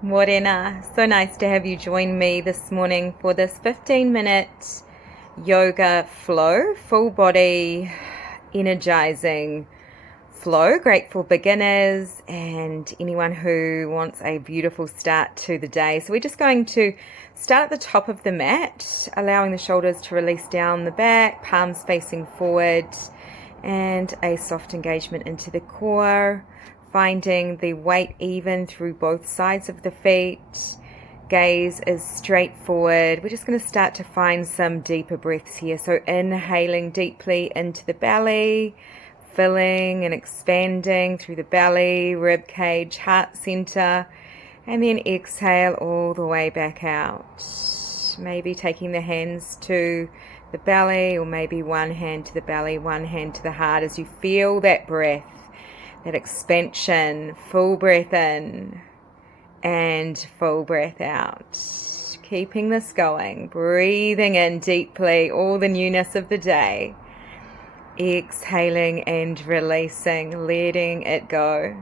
Morena, so nice to have you join me this morning for this 15-minute yoga flow, full body, energizing flow. Great for beginners and anyone who wants a beautiful start to the day. So we're just going to start at the top of the mat, allowing the shoulders to release down the back, palms facing forward, and a soft engagement into the core. Finding the weight even through both sides of the feet. Gaze is straight forward. We're just going to start to find some deeper breaths here. So inhaling deeply into the belly, filling and expanding through the belly, rib cage, heart center, and then exhale all the way back out. Maybe taking the hands to the belly, or maybe one hand to the belly, one hand to the heart as you feel that breath. That expansion, full breath in and full breath out. Keeping this going, breathing in deeply, all the newness of the day. Exhaling and releasing, letting it go.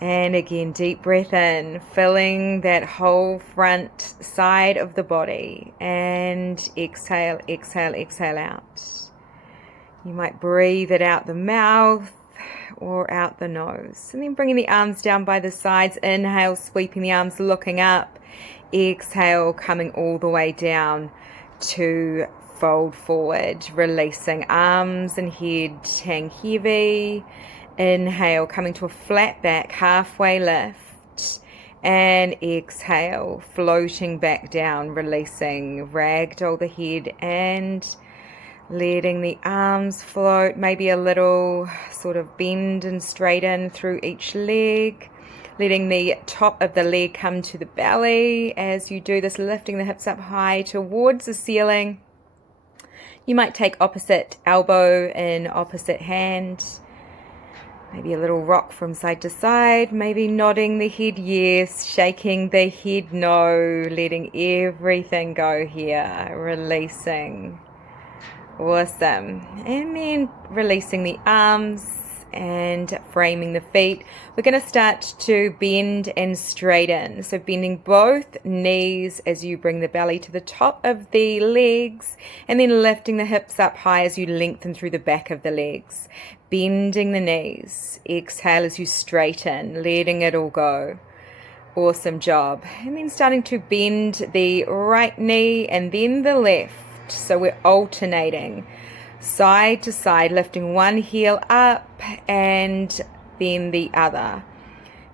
And again, deep breath in, filling that whole front side of the body. And exhale, exhale, exhale out. You might breathe it out the mouth or out the nose, and then bringing the arms down by the sides. Inhale, sweeping the arms, looking up. Exhale, coming all the way down to fold forward, releasing arms and head hang heavy. Inhale, coming to a flat back, halfway lift, and exhale, floating back down, releasing, ragdoll the head and letting the arms float, maybe a little sort of bend and straighten through each leg. Letting the top of the leg come to the belly as you do this, lifting the hips up high towards the ceiling. You might take opposite elbow in opposite hand. Maybe a little rock from side to side, maybe nodding the head yes, shaking the head no, letting everything go here, releasing. Awesome. And then releasing the arms and framing the feet. We're going to start to bend and straighten. So bending both knees as you bring the belly to the top of the legs, and then lifting the hips up high as you lengthen through the back of the legs. Bending the knees. Exhale as you straighten, letting it all go. Awesome job. And then starting to bend the right knee and then the left. So we're alternating side to side, lifting one heel up and then the other.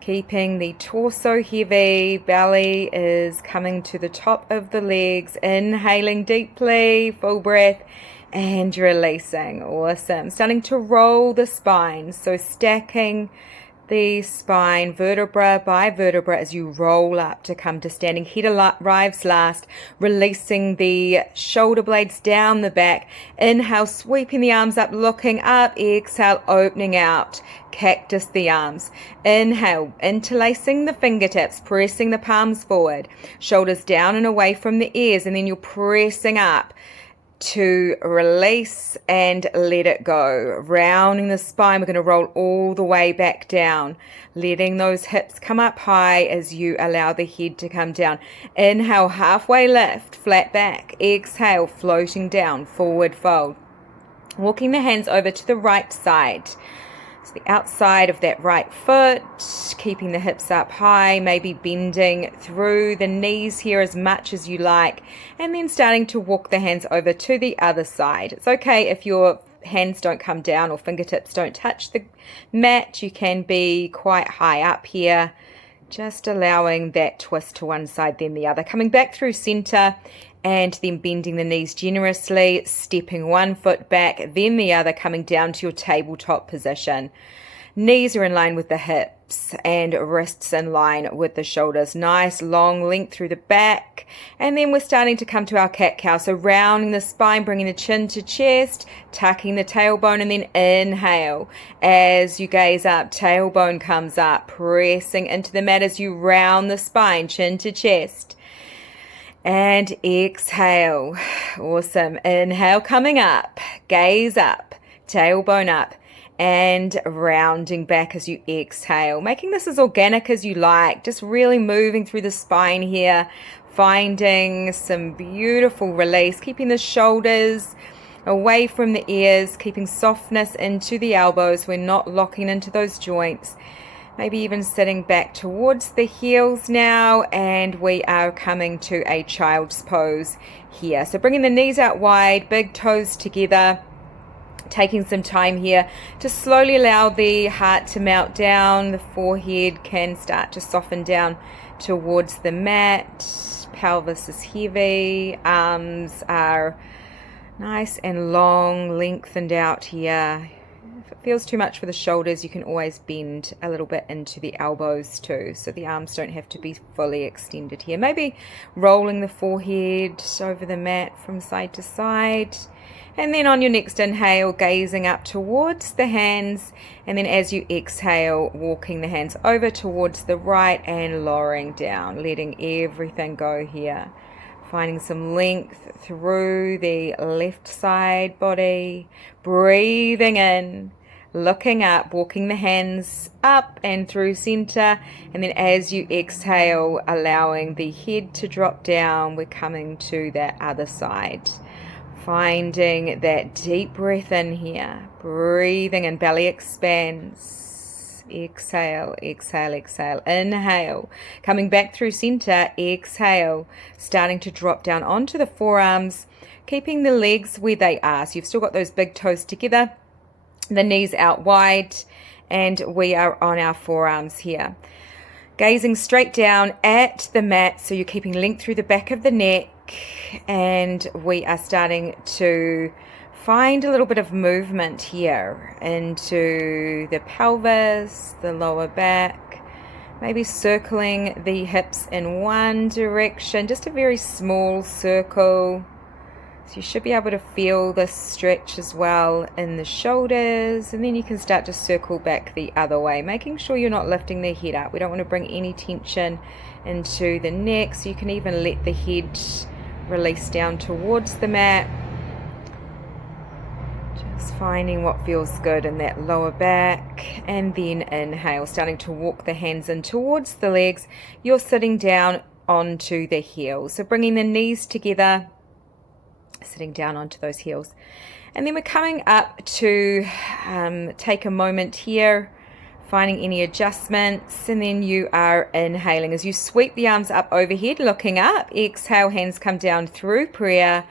Keeping the torso heavy, belly is coming to the top of the legs, inhaling deeply, full breath, and releasing. Awesome. Starting to roll the spine, so stacking the spine vertebra by vertebra as you roll up to come to standing. Head arrives last, releasing the shoulder blades down the back. Inhale, sweeping the arms up, looking up. Exhale, opening out. Cactus the arms. Inhale, interlacing the fingertips, pressing the palms forward. Shoulders down and away from the ears, and then you're pressing up to release and let it go. Rounding the spine, we're going to roll all the way back down, letting those hips come up high as you allow the head to come down. Inhale, halfway lift, flat back. Exhale, floating down, forward fold. Walking the hands over to the right side. So the outside of that right foot, keeping the hips up high, maybe bending through the knees here as much as you like, and then starting to walk the hands over to the other side. It's okay if your hands don't come down or fingertips don't touch the mat. You can be quite high up here, just allowing that twist to one side then the other. Coming back through center and then bending the knees generously, stepping one foot back, then the other, coming down to your tabletop position. Knees are in line with the hips and wrists in line with the shoulders. Nice long length through the back. And then we're starting to come to our cat-cow. So rounding the spine, bringing the chin to chest, tucking the tailbone, and then inhale. As you gaze up, tailbone comes up, pressing into the mat as you round the spine, chin to chest. And exhale. Awesome. Inhale, coming up, gaze up, tailbone up, and rounding back as you exhale, making this as organic as you like, just really moving through the spine here, finding some beautiful release, keeping the shoulders away from the ears, keeping softness into the elbows. We're not locking into those joints. Maybe even sitting back towards the heels now, and we are coming to a child's pose here. So bringing the knees out wide, big toes together, taking some time here to slowly allow the heart to melt down. The forehead can start to soften down towards the mat. Pelvis is heavy. Arms are nice and long, lengthened out here. If it feels too much for the shoulders, you can always bend a little bit into the elbows too, so the arms don't have to be fully extended here. Maybe rolling the forehead over the mat from side to side. And then on your next inhale, gazing up towards the hands, and then as you exhale, walking the hands over towards the right and lowering down, letting everything go here. Finding some length through the left side body, breathing in, looking up, walking the hands up and through center, and then as you exhale, allowing the head to drop down, we're coming to that other side. Finding that deep breath in here, breathing in, belly expands. Exhale, exhale, exhale. Inhale, coming back through center. Exhale, starting to drop down onto the forearms, keeping the legs where they are. So you've still got those big toes together, the knees out wide, and we are on our forearms here. Gazing straight down at the mat, so you're keeping length through the back of the neck, and we are starting to find a little bit of movement here into the pelvis, the lower back, maybe circling the hips in one direction, just a very small circle. So you should be able to feel this stretch as well in the shoulders, and then you can start to circle back the other way, making sure you're not lifting the head up. We don't want to bring any tension into the neck, so you can even let the head release down towards the mat. Just finding what feels good in that lower back, and then inhale, starting to walk the hands in towards the legs. You're sitting down onto the heels, so bringing the knees together, sitting down onto those heels, and then we're coming up to take a moment here, finding any adjustments, and then you are inhaling as you sweep the arms up overhead, looking up. Exhale, hands come down through prayer,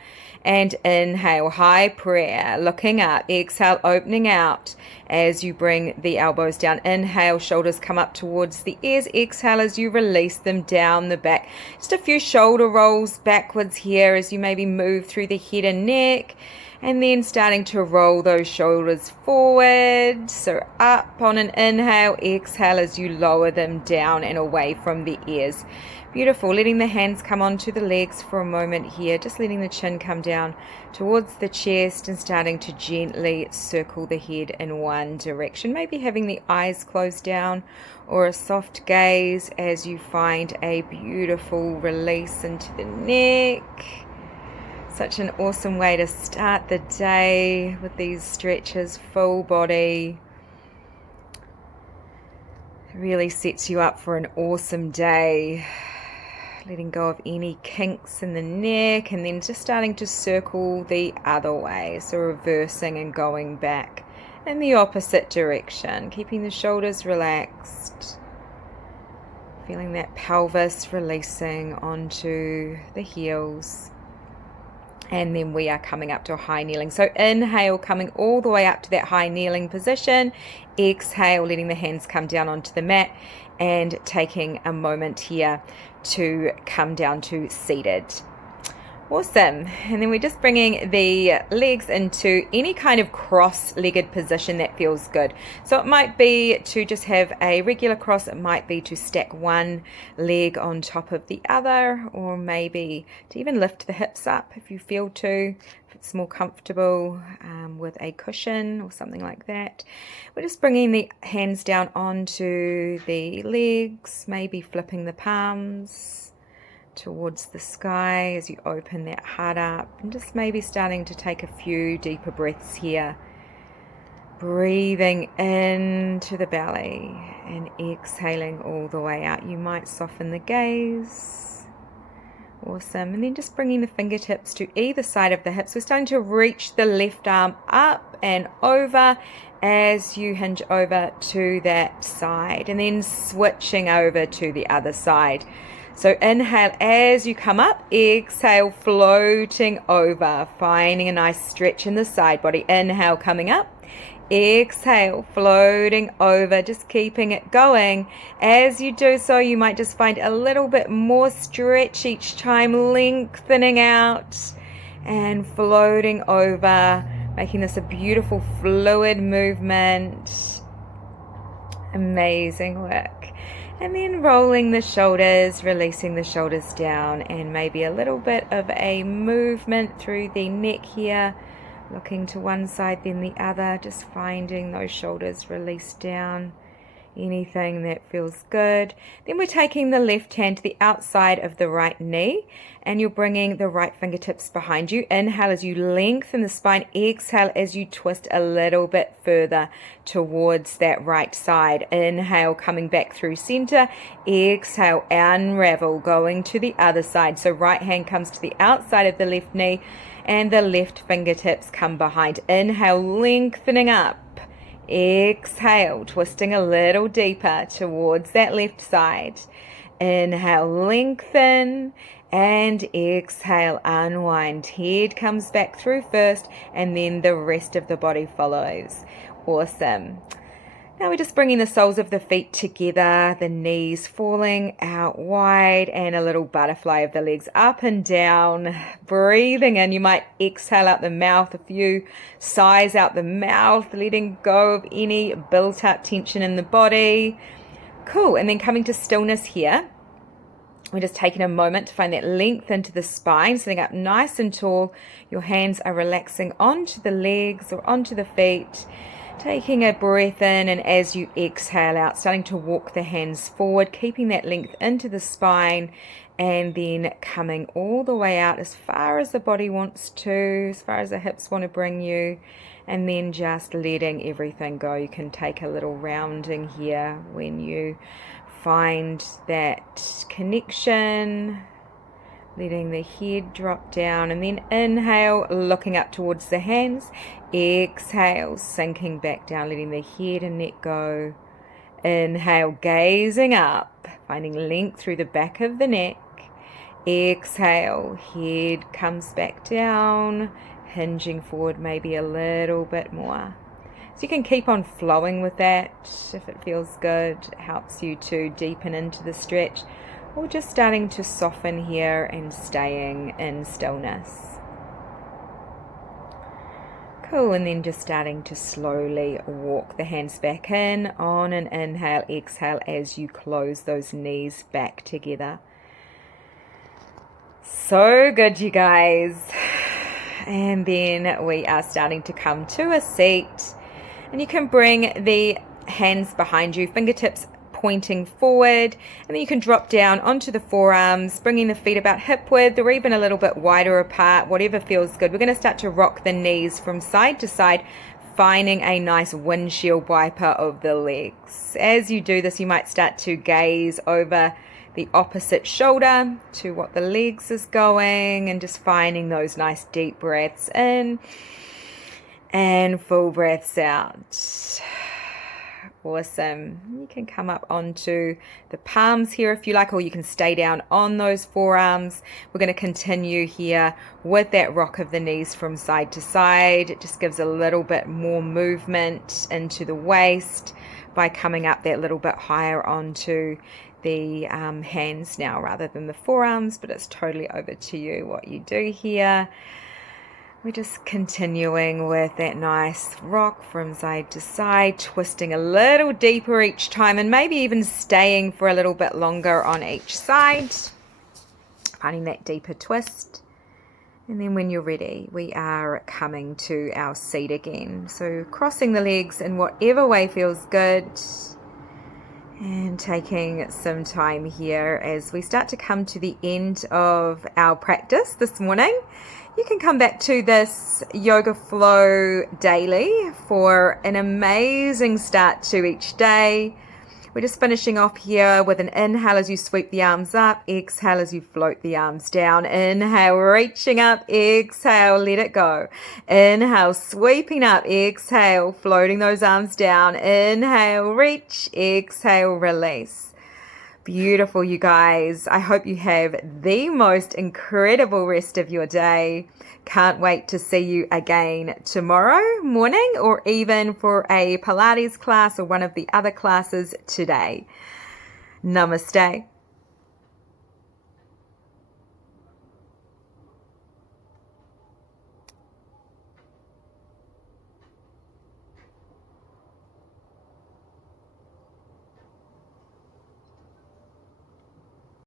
and inhale, high prayer, looking up. Exhale, opening out as you bring the elbows down. Inhale, shoulders come up towards the ears. Exhale as you release them down the back. Just a few shoulder rolls backwards here as you maybe move through the head and neck, and then starting to roll those shoulders forward. So up on an inhale, exhale as you lower them down and away from the ears. Beautiful. Letting the hands come onto the legs for a moment here, just letting the chin come down towards the chest and starting to gently circle the head in one direction. Maybe having the eyes closed down or a soft gaze as you find a beautiful release into the neck. Such an awesome way to start the day with these stretches, full body. It really sets you up for an awesome day. Letting go of any kinks in the neck, and then just starting to circle the other way. So reversing and going back in the opposite direction, keeping the shoulders relaxed. Feeling that pelvis releasing onto the heels. And then we are coming up to a high kneeling. So inhale, coming all the way up to that high kneeling position. Exhale, letting the hands come down onto the mat and taking a moment here to come down to seated. Awesome. And then we're just bringing the legs into any kind of cross-legged position that feels good. So it might be to just have a regular cross. It might be to stack one leg on top of the other, or maybe to even lift the hips up if you feel to, if it's more comfortable with a cushion or something like that. We're just bringing the hands down onto the legs, maybe flipping the palms towards the sky as you open that heart up, and just maybe starting to take a few deeper breaths here, Breathing into the belly and exhaling all the way out. You might soften the gaze. Awesome. And then just bringing the fingertips to either side of the hips. We're starting to reach the left arm up and over as you hinge over to that side, and then switching over to the other side. So inhale as you come up, exhale, floating over, finding a nice stretch in the side body. Inhale, coming up. Exhale, floating over, just keeping it going. As you do so, you might just find a little bit more stretch each time, lengthening out and floating over, making this a beautiful fluid movement. Amazing work. And then rolling the shoulders, releasing the shoulders down, and maybe a little bit of a movement through the neck here. Looking to one side, then the other, just finding those shoulders release down, anything that feels good. Then we're taking the left hand to the outside of the right knee, and you're bringing the right fingertips behind you. Inhale as you lengthen the spine, exhale as you twist a little bit further towards that right side. Inhale, coming back through center. Exhale, unravel, going to the other side. So right hand comes to the outside of the left knee, and the left fingertips come behind. Inhale, lengthening up. Exhale, twisting a little deeper towards that left side. Inhale, lengthen, and exhale, unwind. Head comes back through first, and then the rest of the body follows. Awesome. Now we're just bringing the soles of the feet together, the knees falling out wide, and a little butterfly of the legs up and down. Breathing in, you might exhale out the mouth, a few sighs out the mouth, letting go of any built up tension in the body. Cool, and then coming to stillness here. We're just taking a moment to find that length into the spine, sitting up nice and tall. Your hands are relaxing onto the legs or onto the feet. Taking a breath in, and as you exhale out, starting to walk the hands forward, keeping that length into the spine, and then coming all the way out as far as the body wants to, as far as the hips want to bring you, and then just letting everything go. You can take a little rounding here when you find that connection. Letting the head drop down, and then inhale, looking up towards the hands. Exhale, sinking back down, letting the head and neck go. Inhale, gazing up, finding length through the back of the neck. Exhale, head comes back down, hinging forward maybe a little bit more. So you can keep on flowing with that if it feels good. It helps you to deepen into the stretch. Or just starting to soften here and staying in stillness. Cool, and then just starting to slowly walk the hands back in on an inhale, exhale as you close those knees back together. So good, you guys. And then we are starting to come to a seat, and you can bring the hands behind you, fingertips pointing forward, and then you can drop down onto the forearms, bringing the feet about hip width or even a little bit wider apart, whatever feels good. We're going to start to rock the knees from side to side, finding a nice windshield wiper of the legs. As you do this, you might start to gaze over the opposite shoulder to what the legs is going, and just finding those nice deep breaths in and full breaths out. Awesome. You can come up onto the palms here if you like, or you can stay down on those forearms. We're going to continue here with that rock of the knees from side to side. It just gives a little bit more movement into the waist by coming up that little bit higher onto the hands now rather than the forearms, but it's totally over to you what you do here. We're just continuing with that nice rock from side to side, twisting a little deeper each time, and maybe even staying for a little bit longer on each side, finding that deeper twist. And then when you're ready, we are coming to our seat again. So crossing the legs in whatever way feels good, and taking some time here as we start to come to the end of our practice this morning. You can come back to this yoga flow daily for an amazing start to each day. We're just finishing off here with an inhale as you sweep the arms up, exhale as you float the arms down. Inhale, reaching up, exhale, let it go. Inhale, sweeping up, exhale, floating those arms down. Inhale, reach, exhale, release. Beautiful, you guys. I hope you have the most incredible rest of your day. Can't wait to see you again tomorrow morning, or even for a Pilates class or one of the other classes today. Namaste.